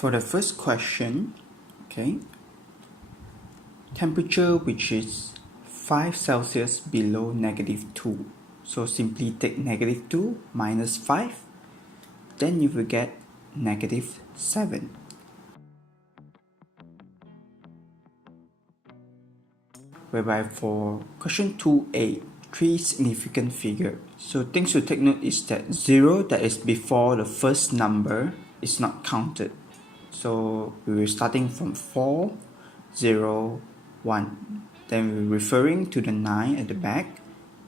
For the first question, okay, temperature which is 5 Celsius below -2. So simply take -2 minus 5, then you will get -7. Whereby for question 2a, 3 significant figure. So things to take note is that 0 that is before the first number is not counted. So we were starting from 4, 0, 1. Then we're referring to the 9 at the back.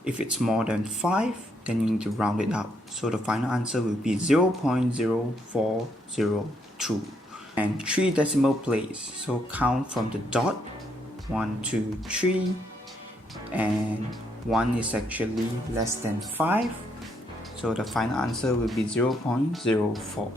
If it's more than 5, then you need to round it up. So the final answer will be 0.0402. And 3 decimal place. So count from the dot. 1, 2, 3. And 1 is actually less than 5. So the final answer will be 0.04.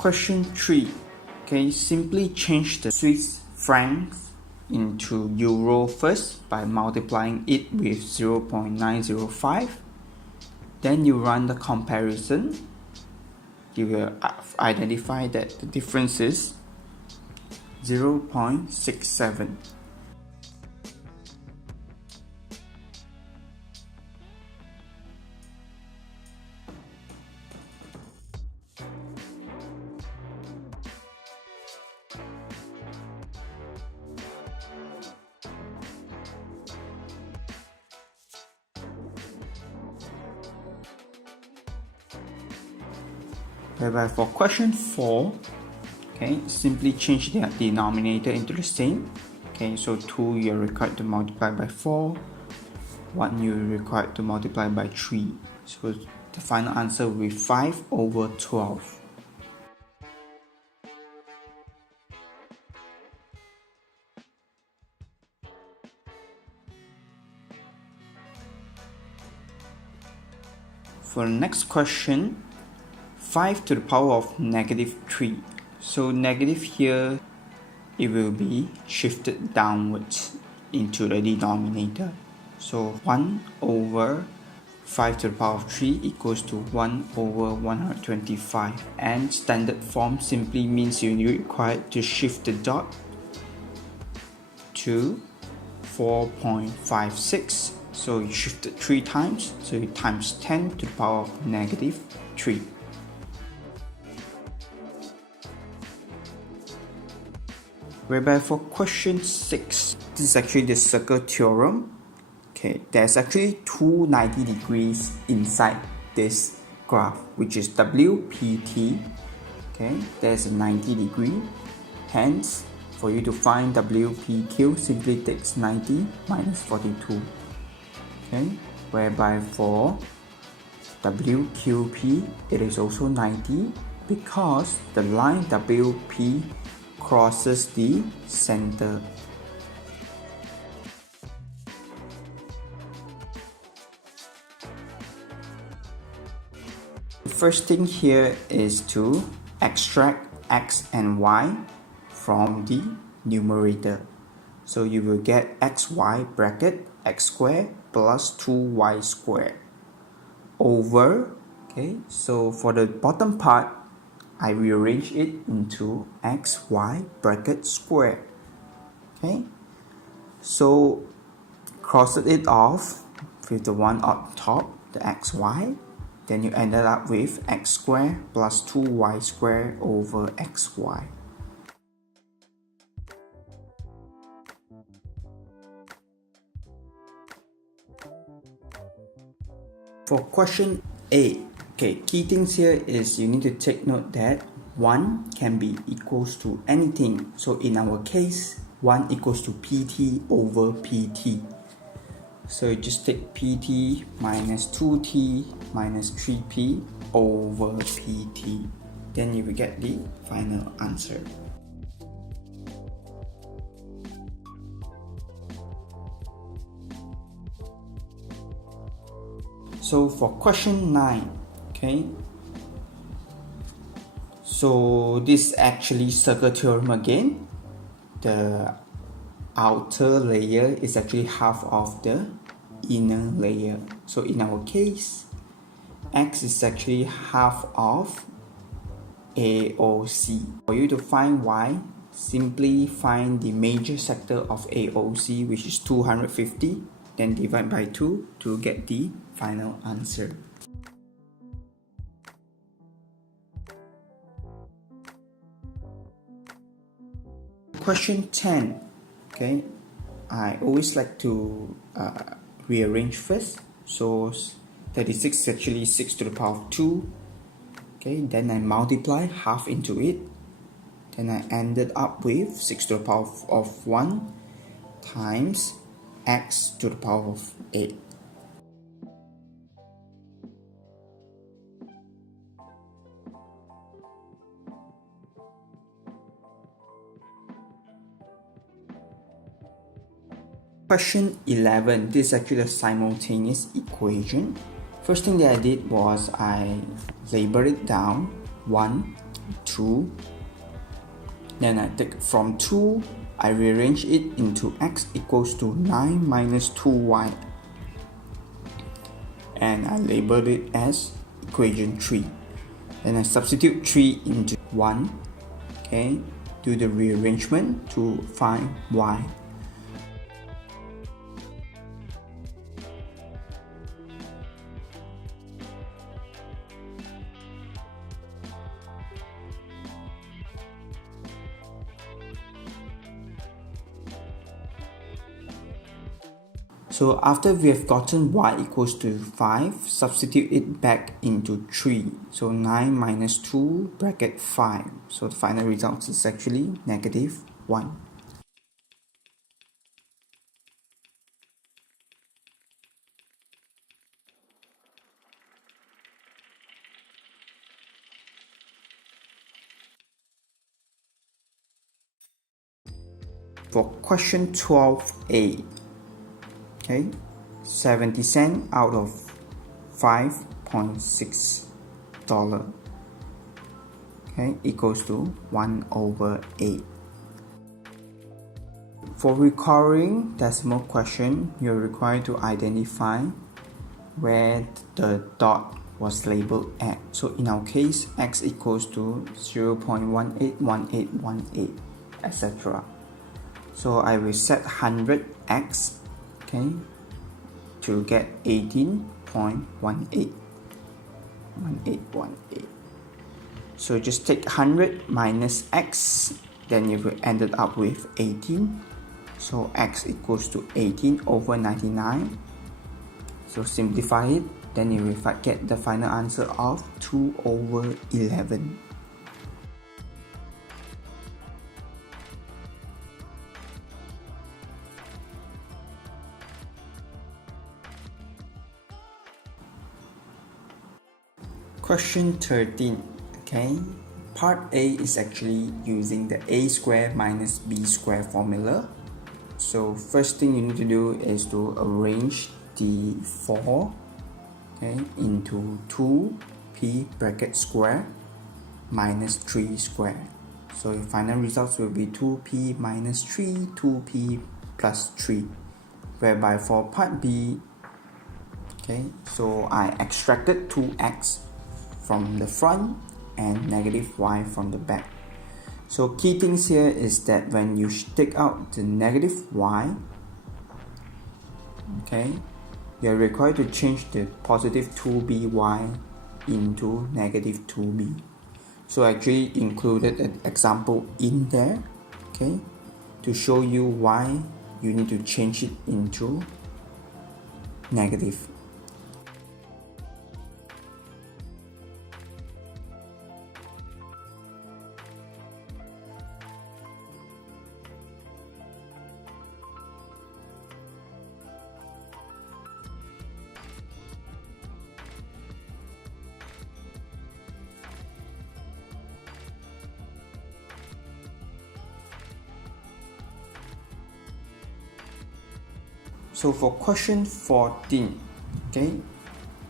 Question 3. Okay, simply change the Swiss francs into euro first by multiplying it with 0.905. Then you run the comparison. You will identify that the difference is 0.67. Whereby for question 4, okay, simply change the denominator into the same. Okay, so 2 you're required to multiply by 4, 1 you're required to multiply by 3. So the final answer will be 5/12. For the next question, 5 to the power of -3. So negative here, it will be shifted downwards into the denominator. So 1/5 to the power of 3 equals to 1/125. And standard form simply means you require to shift the dot to 4.56. So you shift it 3 times, so you times 10 to the power of -3. Whereby for question 6, this is actually the circle theorem. Okay, there's actually two 90 degrees inside this graph, which is WPT. Okay, there's a 90 degree. Hence, for you to find WPQ, simply takes 90 minus 42. Okay, whereby for WQP, it is also 90 because the line WP crosses the center. The first thing here is to extract x and y from the numerator. So you will get xy bracket x squared plus 2y squared over, okay, so for the bottom part, I rearrange it into xy bracket square. Okay, so cross it off with the one on top, the xy. Then you ended up with x squared plus 2y squared over xy. For question 8, okay, key things here is you need to take note that 1 can be equals to anything. So in our case, 1 equals to PT over PT. So you just take PT minus 2T minus 3P over PT. Then you will get the final answer. So for question 9, okay, so this actually circle theorem again. the outer layer is actually half of the inner layer. So in our case, x is actually half of AOC. For you to find y, simply find the major sector of AOC, which is 250, then divide by 2 to get the final answer. Question 10. Okay, I always like to rearrange first. So 36 is actually 6 to the power of 2. Okay, then I multiply half into it. Then I ended up with 6 to the power of 1 times x to the power of 8. Question 11. This is actually a simultaneous equation. First thing that I did was I labeled it down 1, 2. Then I take from 2, I rearrange it into x equals to 9 minus 2y. And I labeled it as equation 3. Then I substitute 3 into 1. Okay, do the rearrangement to find y. So after we have gotten y equals to 5, substitute it back into 3. So 9 minus 2 bracket 5. So the final result is actually negative 1. For question 12a, okay, 70 cents out of $5.6, okay, equals to 1 over 8. For recurring decimal question, you're required to identify where the dot was labeled at. So in our case, x equals to 0.181818, etc. So I will set 100x, okay, to get 18.18. So just take 100 minus x, then you will end up with 18. So x equals to 18 over 99. So simplify it, then you will get the final answer of 2 over 11. Question 13. Okay, part A is actually using the a square minus b square formula. So first thing you need to do is to arrange the 4, okay, into 2p bracket square minus 3 square. So your final results will be 2p minus 3, 2p plus 3. Whereby for part B, okay, so I extracted 2x from the front and negative y from the back. So key things here is that when you take out the negative y, okay, you're required to change the positive 2by into negative 2b. So I actually included an example in there, okay, to show you why you need to change it into negative. So for question 14, okay,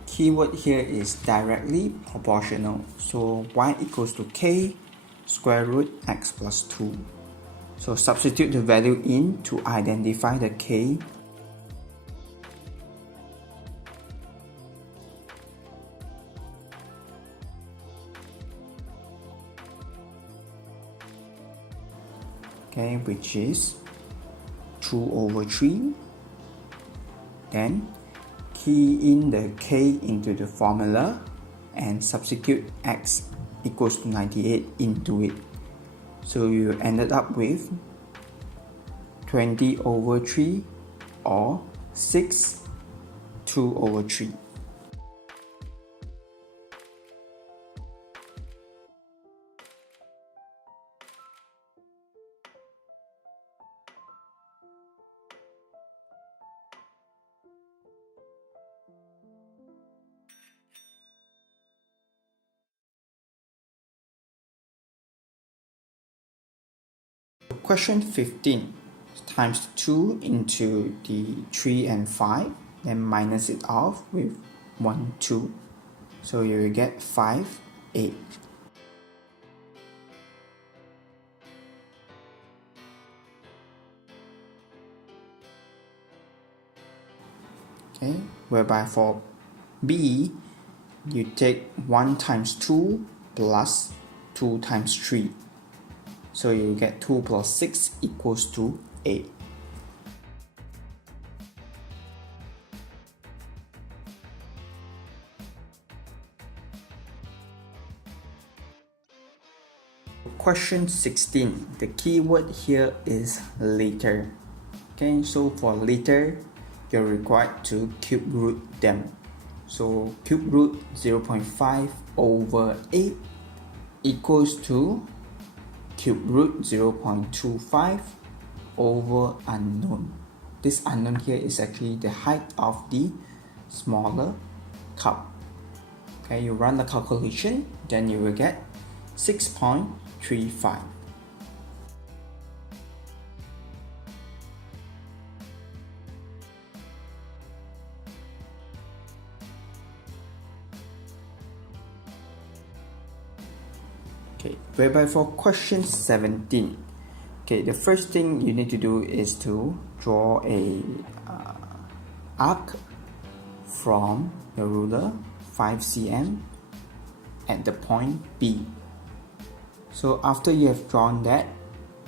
keyword here is directly proportional. So y equals to k square root x plus 2. So substitute the value in to identify the k. Okay, which is 2 over 3. Then key in the k into the formula and substitute x equals to 98 into it. So you ended up with 20 over 3 or 6, 2 over 3. Question 15 times 2 into the 3 and 5, then minus it off with 1, 2. So you will get 5, 8. Okay, whereby for B, you take 1 times 2 plus 2 times 3. So you get 2 plus 6 equals to 8. Question 16. The keyword here is later. Okay, so for later, you're required to cube root them. So cube root 0.5 over 8 equals to cube root 0.25 over unknown. This unknown here is actually the height of the smaller cup. Okay, you run the calculation, then you will get 6.35. Okay, whereby for question 17, okay, the first thing you need to do is to draw a arc from the ruler 5 cm at the point B. So after you have drawn that,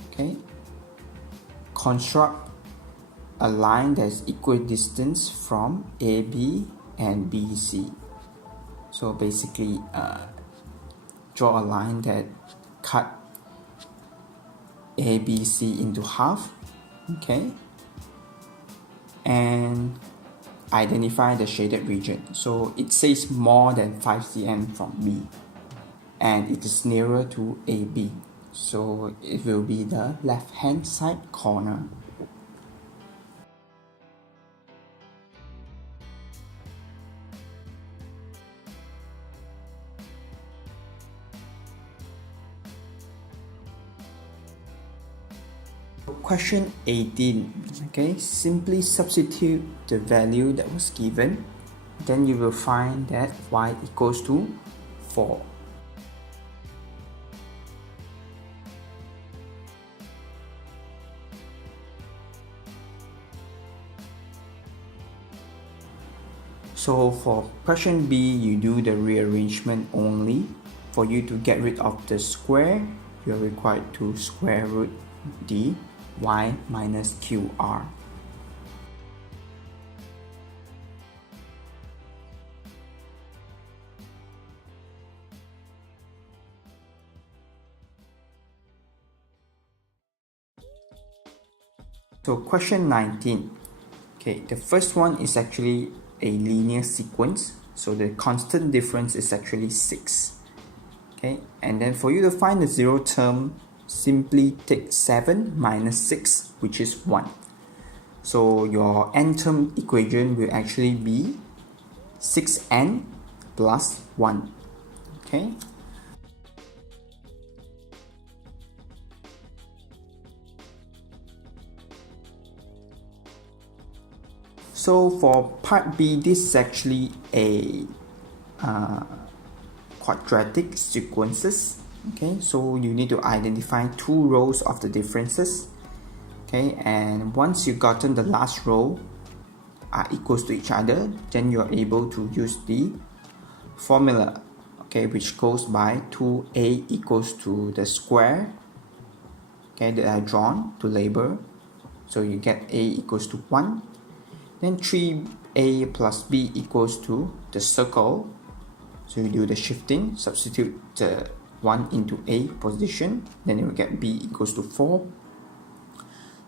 okay, construct a line that's equidistant from AB and BC. So basically, draw a line that cut ABC into half, okay, and identify the shaded region. So it says more than 5 cm from B and it is nearer to AB, so it will be the left hand side corner. Question 18, okay, simply substitute the value that was given, then you will find that y equals to 4. So for question B, you do the rearrangement only. For you to get rid of the square, you are required to square root the y minus qr. So question 19. Okay, the first one is actually a linear sequence. So the constant difference is actually 6. Okay, and then for you to find the zero term, simply take 7 minus 6, which is 1. So your n term equation will actually be 6n plus 1. Okay. So for part B, this is actually a quadratic sequences. Okay, so you need to identify two rows of the differences. Okay, and once you've gotten the last row are equals to each other, then you are able to use the formula, okay, which goes by 2a equals to the square, okay, that are drawn to label. So you get a equals to 1. Then 3a plus b equals to the circle. So you do the shifting, substitute the 1 into a position, then you will get b equals to 4.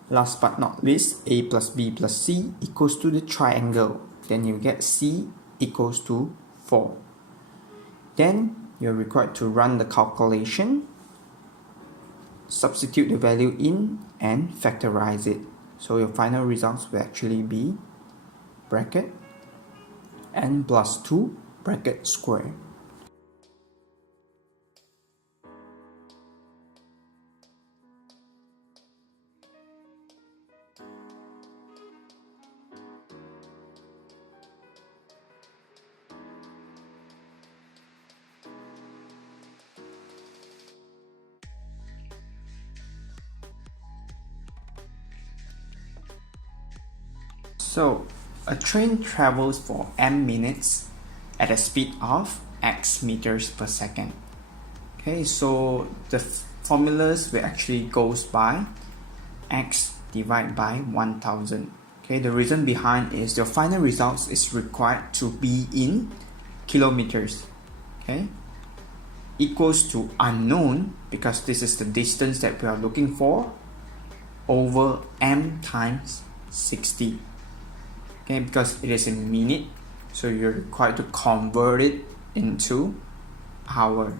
Last but not least, a plus b plus c equals to the triangle. Then you get c equals to 4. Then you're required to run the calculation, substitute the value in, and factorize it. So your final results will actually be bracket n plus 2 bracket square. So a train travels for m minutes at a speed of x meters per second. Okay, so the formulas will actually goes by x divided by 1000. Okay, the reason behind is your final results is required to be in kilometers. Okay, equals to unknown, because this is the distance that we are looking for, over m times 60. Okay, because it is in minute, so you're required to convert it into hour.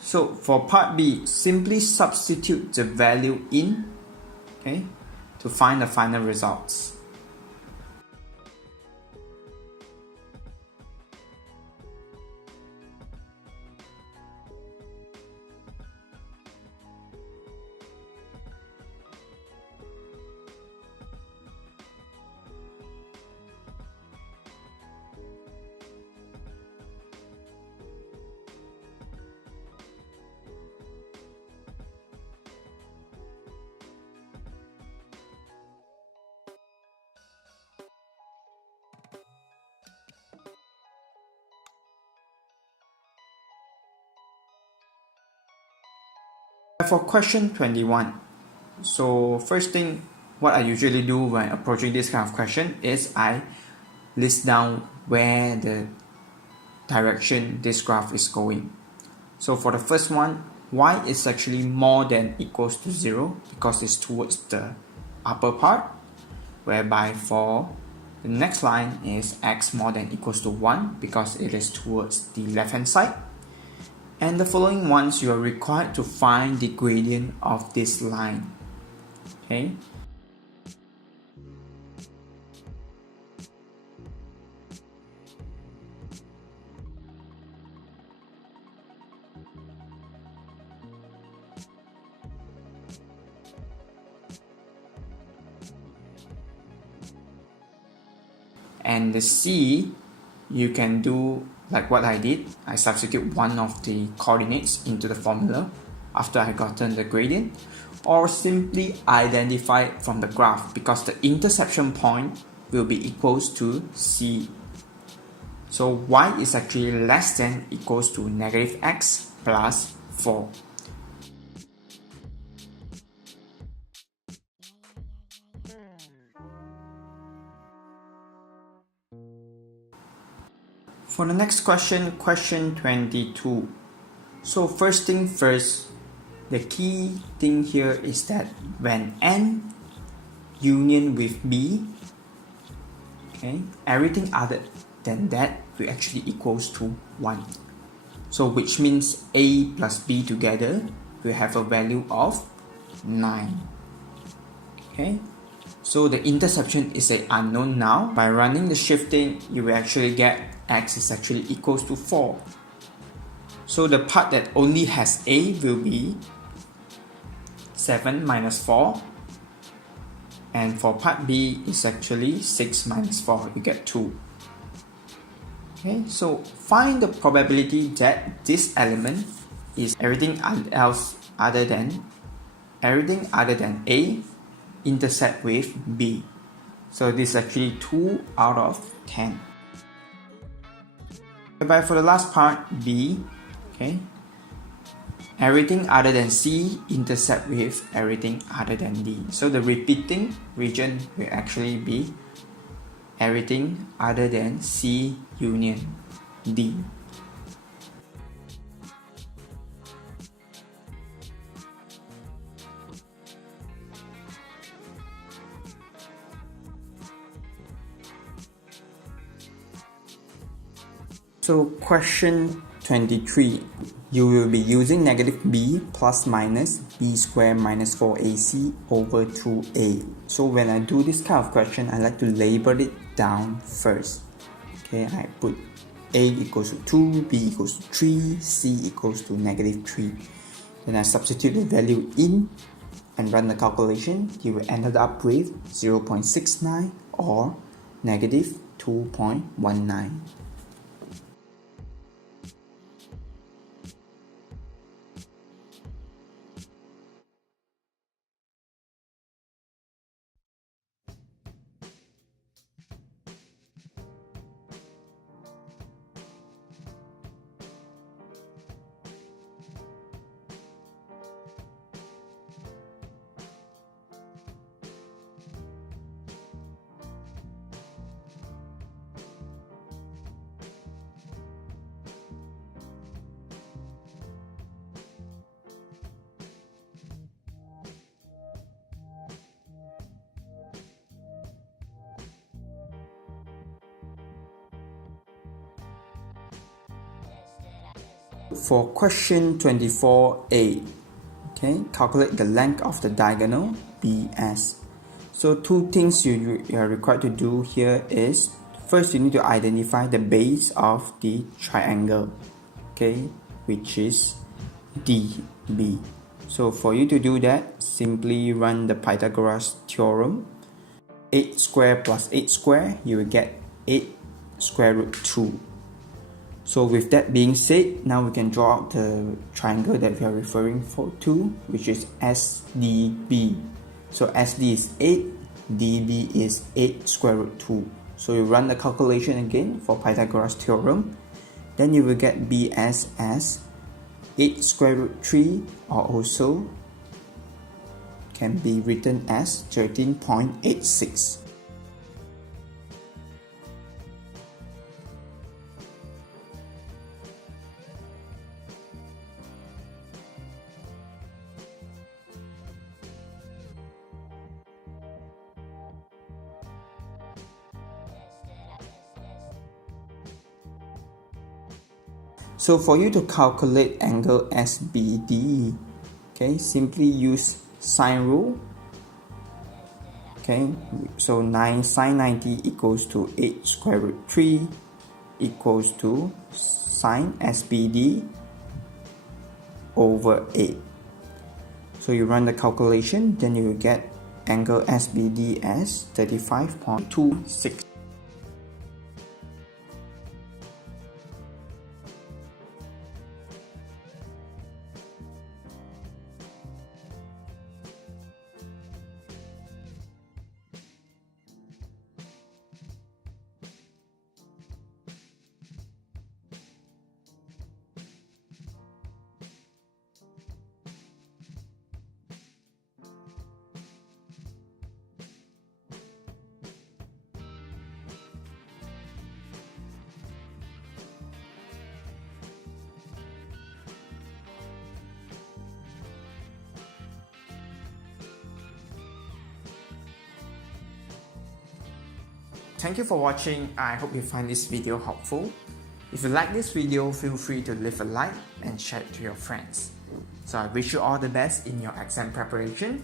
So for part B, simply substitute the value in, okay, to find the final results. For question 21, so first thing what I usually do when approaching this kind of question is I list down where the direction this graph is going. So for the first one, y is actually more than equals to 0 because it's towards the upper part, whereby for the next line is x more than equals to 1 because it is towards the left hand side. And the following ones, you are required to find the gradient of this line. Okay. And the C, you can do like what I did. I substitute one of the coordinates into the formula after I gotten the gradient, or simply identify it from the graph because the intersection point will be equals to C. So y is actually less than equals to negative x plus 4. For the next question, question 22. So first thing first, the key thing here is that when n union with b, okay, everything other than that will actually equals to 1. So which means a plus b together will have a value of 9. Okay. So the intersection is an unknown now. By running the shifting, you will actually get x is actually equals to 4. So the part that only has a will be 7 minus 4. And for part B is actually 6 minus 4, you get 2. Okay, so find the probability that this element is everything else other than A intersect with B. So this is actually 2 out of 10. But for the last part, B, okay, everything other than C intersect with everything other than D. So the repeating region will actually be everything other than C union D. So question 23, you will be using negative b plus minus b squared minus 4ac over 2a. So when I do this kind of question, I like to label it down first. Okay, I put a equals to 2, b equals to 3, c equals to negative 3. Then I substitute the value in and run the calculation. You will end up with 0.69 or negative 2.19. For question 24a, okay, calculate the length of the diagonal BS. So two things you are required to do here is, first you need to identify the base of the triangle, okay, which is DB. So for you to do that, simply run the Pythagoras theorem. 8 square plus 8 square, you will get 8 square root 2. So with that being said, now we can draw out the triangle that we are referring to, which is SDB. So SD is 8, DB is 8 square root 2. So you run the calculation again for Pythagoras theorem. Then you will get BS as 8 square root 3, or also can be written as 13.86. So for you to calculate angle SBD, okay, simply use sine rule. Okay, so 9 sine 90 equals to 8 square root 3 equals to sine SBD over 8. So you run the calculation, then you will get angle SBD as 35.26. Thank you for watching. I hope you find this video helpful. If you like this video, feel free to leave a like and share it to your friends. So I wish you all the best in your exam preparation.